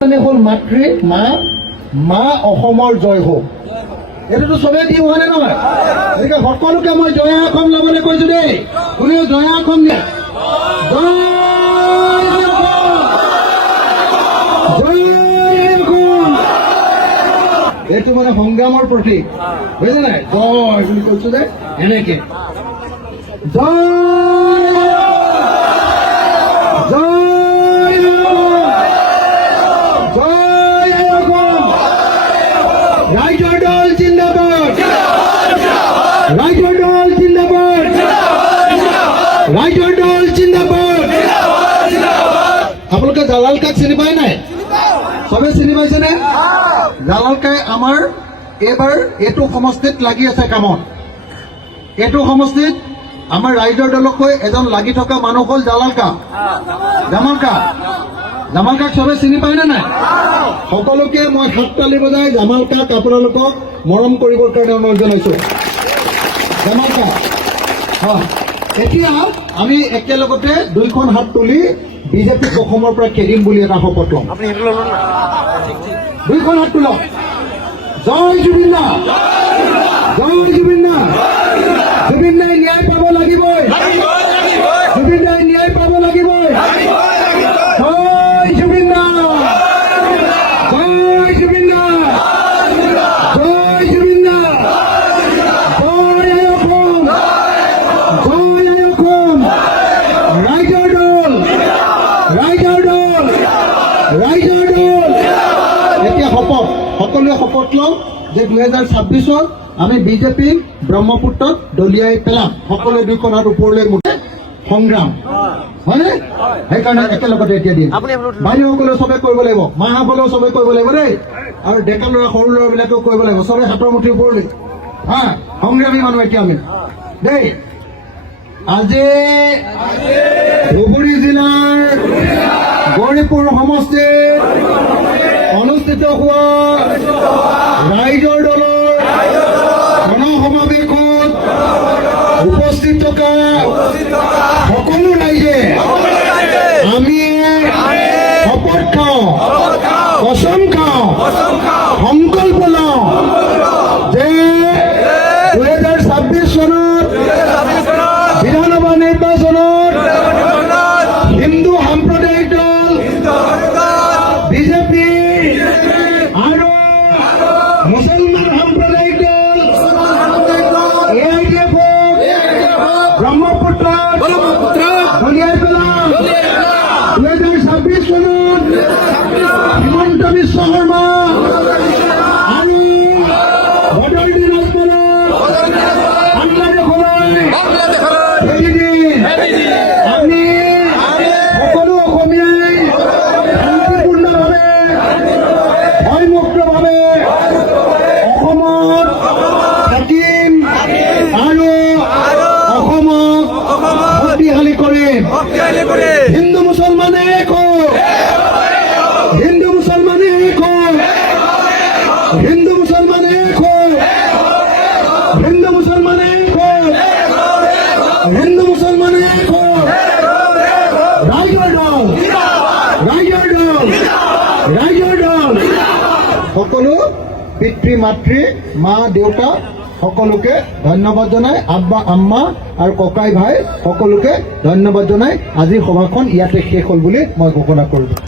হল মাতৃ মা মা অসমৰ জয় হোক এইটো চবে দি হোৱা নাই নহয় গতিকে সকলোকে মই জয়া অসম ল'বলৈ কৈছো দেই কোনেও জয়া অসম দিয়া এইটো মানে সংগ্ৰামৰ প্ৰতীক বুজিছে নাই জয় বুলি কৈছো যে এনেকে জয় ৰাইজৰ দল জিন্দাবাদ ৰাইজৰ দল জিন্দাবাদ ৰাইজৰ দল জিন্দাবাদ আপোনালোকে জালাল কাক চিনি পায় নাই সবে চিনি পাইছেনে জালাল কাই আমাৰ এইবাৰ এইটো সমষ্টিত লাগি আছে কামত এইটো সমষ্টিত আমাৰ ৰাইজৰ দলকৈ এজন লাগি থকা মানুহ হ'ল জালাল কা জামাল কাক সবে চিনি পায় নে নাই সকলোকে মই হাততালি বজাই জামাল কাক আপোনালোকক মৰম কৰিবৰ কাৰণে অনুৰোধ জনাইছো জামাল কাক এতিয়া আমি একেলগতে দুইখন হাত তুলি বিজেপিক অসমৰ পৰা খেদিম বুলি এটা শপত ল'ম দুইখন হাত তোলক জয় জুবিন দা জয় জুবিন দা জুবিন দাই ন্যায় পাব লাগিবই জুবিন দাই ন্যায় পাব লাগিবই এতিয়া শপত সকলোৱে শপত লওঁ যে 2026 আমি বিজেপি ব্ৰহ্মপুত্ৰত দলিয়াই পেলাম সকলোৱে দুইখন হাত ওপৰলৈ মুঠে সংগ্ৰাম হয়নে সেইকাৰণে একেলগতে এতিয়া দিয়ে বাইদেউসকলেও চবে কৰিব লাগিব মাসকলেও চবে কৰিব লাগিব দেই আৰু ডেকা ল'ৰা সৰু ল'ৰাবিলাকেও কৰিব লাগিব চবে হাতৰ মুঠিৰ ওপৰলৈ হা সংগ্ৰামী মানুহ এতিয়া আমি দেই আজি ধুবুৰী জিলাৰ গৌৰীপুৰ সমষ্টিত অনুষ্ঠিত হোৱা ৰাইজৰ দলৰ গণসমাৱেশত উপস্থিত থকা সকলো ৰাইজে আমি শপত খাওঁ কচম খাওঁ সংকল্প লওঁ যে 2026 চনত বিধানসভা নিৰ্বাচনত হিন্দু সাম্প্ৰদায়িক দল বিজেপি আৰু মুছলমান সাম্প্ৰদায়িক দল AIDF ব্ৰহ্মপুত্ৰত দলিয়াই পেলাম 2026 চনত হিমন্ত বিশ্ব শৰ্মা আৰু বদৰুদ্দিন আজমলক আমি সকলো অসমীয়াই শান্তিপূৰ্ণভাৱে ভয়মুক্তভাৱে অসমত থাকিম আৰু অসমক শক্তিশালী কৰিম হিন্দু মুছলমানে এক হওক হিন্দু মুছলমানে এক হওক হিন্দু মুছলমানে এক হওক হিন্দু মুছলমানে এক হওক হিন্দু মুছলমানে এক হওক ৰাইজৰ দল ৰাইজৰ দল ৰাইজৰ দল সকলো পিতৃ মাতৃ মা দেউতা সকলোকে ধন্যবাদ জনাই আব্বা আম্মা আৰু ককাই ভাই সকলোকে ধন্যবাদ জনাই আজিৰ সভাখন ইয়াতে শেষ হ'ল বুলি মই ঘোষণা কৰিছোঁ।